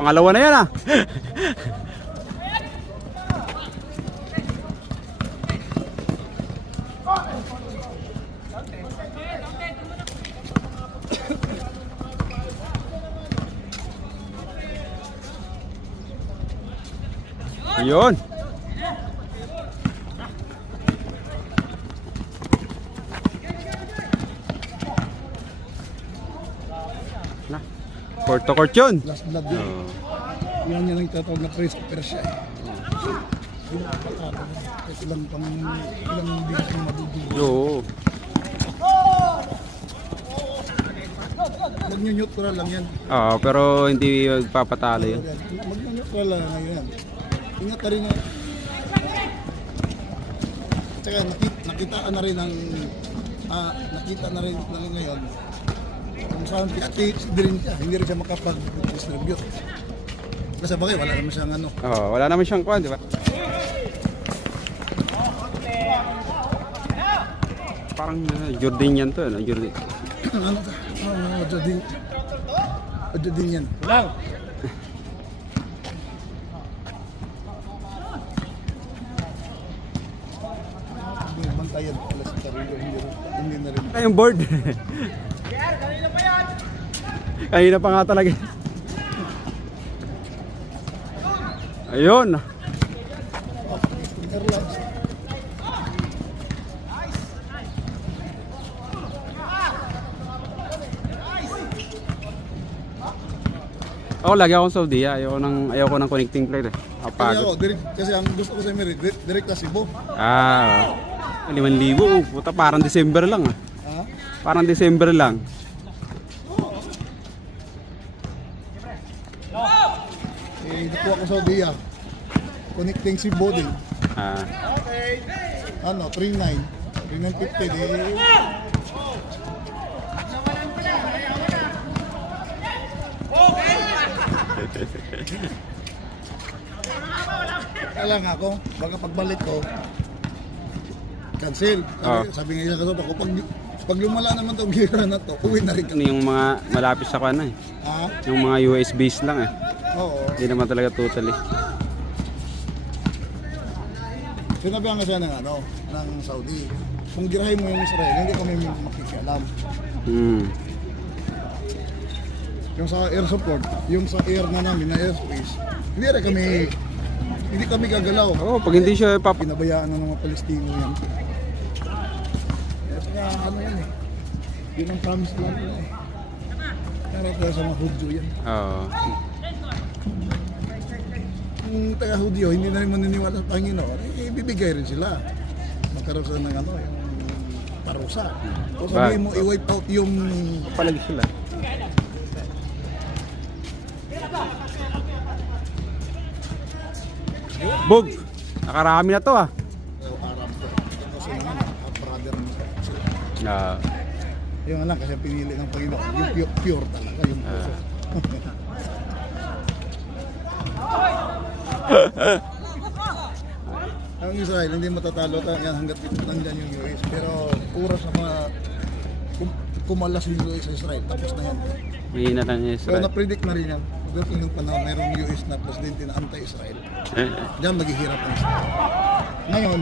Pangalawa na yan ah. Yun. Na. Court to court yun. Last blood yun. Yan yung nagtatawag na Prince of Persia eh. Kahit ilang bigas ng madudugo. Oo. Mag-neutral lang yan. Oo, pero hindi magpapatalo yun. Mag-neutral lang ngayon. Ingat na rin yan. Tsaka nakita na rin ng nakita na rin ngayon kung saan hindi rin siya makapag-distribute. Kasi bagay, wala naman siyang ano. Oo, wala naman siyang kuwan, di ba? Parang Jordanian to, ano? Jordan. Ano ka? Jordanian. Lang. Bantayan pala sa Tarillo, hindi na rin. Yung board. Kanina pa nga talaga. Ayun. Airlines. Ako lagi akong Saudi, ayoko ng connecting flight eh. Kasi Apagod. ako, kasi ang gusto ko sa Merit, direct na Cebu. 5,000. Puta, parang December lang ah. Ha? Parang December lang. Hindi po ako Saudi ah. Connecting Cebu din. Ah. Ano, 39. 3950 di. Kaya lang ako, baka pagbalik ko, cancel. Sabi nga sa ako, pag lumala naman itong gira na to, uwi na rin Ano kami. yung mga malapit sa kana eh. Ha? Yung mga US base lang eh. Oo. Hindi naman talaga totally. Sinabihan nga siya ng Saudi. Kung girahin mo yung Israel, hindi kami makikialam. Yung sa air support, yung sa air na namin na airspace, hindi kami gagalaw. Pag hindi siya Pinabayaan na ng mga Palestino yan. Kaya ano yan eh. Yun ang promise lang nila eh. Kaya tayo sa mga Hudyo yan. Oo. Kung taga-Hudyo, hindi na rin maniniwala sa Panginoon, ibibigay rin sila. Magkaroon sila ng yung parusa. O sabihin mo, i-wipe out yung... Palagi sila. Bog! Nakarami na to ah. Arab ko. Kasi naman, brother mo sila. Yung anak kasi pinili ng Panginoon, yung pure talaga, yung puso. Ang Israel, hindi matatalo yan hanggat nandyan yung US. Pero oras na kumalas yung US sa Israel, tapos na yan. Mahina lang yung Pero Israel. na-predict na rin yan. Pagdating yung panahon, mayroong US na presidente na anti-Israel. Diyan maghihirap ang Israel. Ngayon,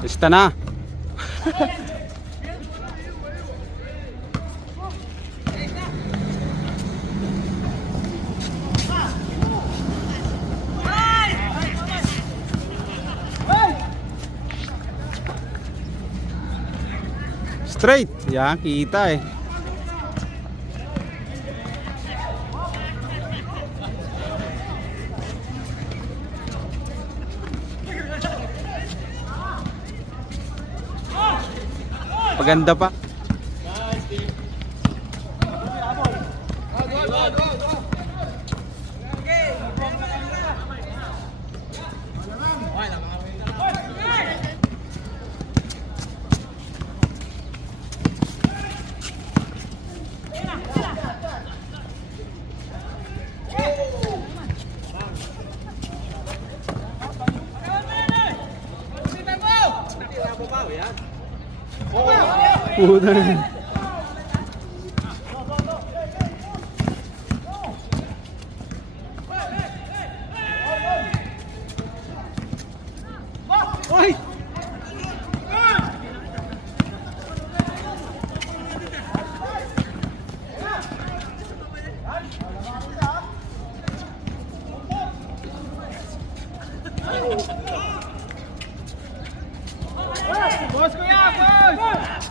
Lista na. Straight. Yan, kita eh. Paganda pa. Puta. Oy! Boss kuya, boss!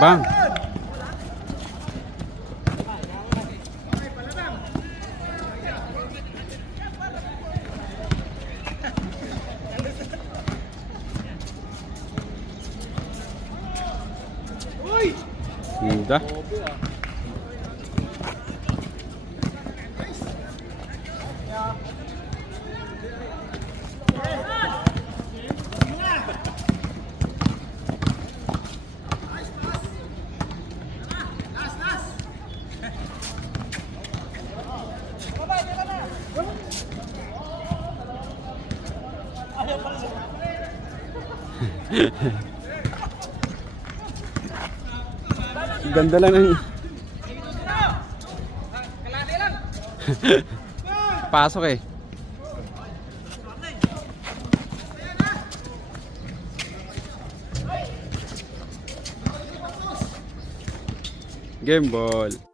Bang. Ganda. Ganda lang ng pasok eh. Game ball.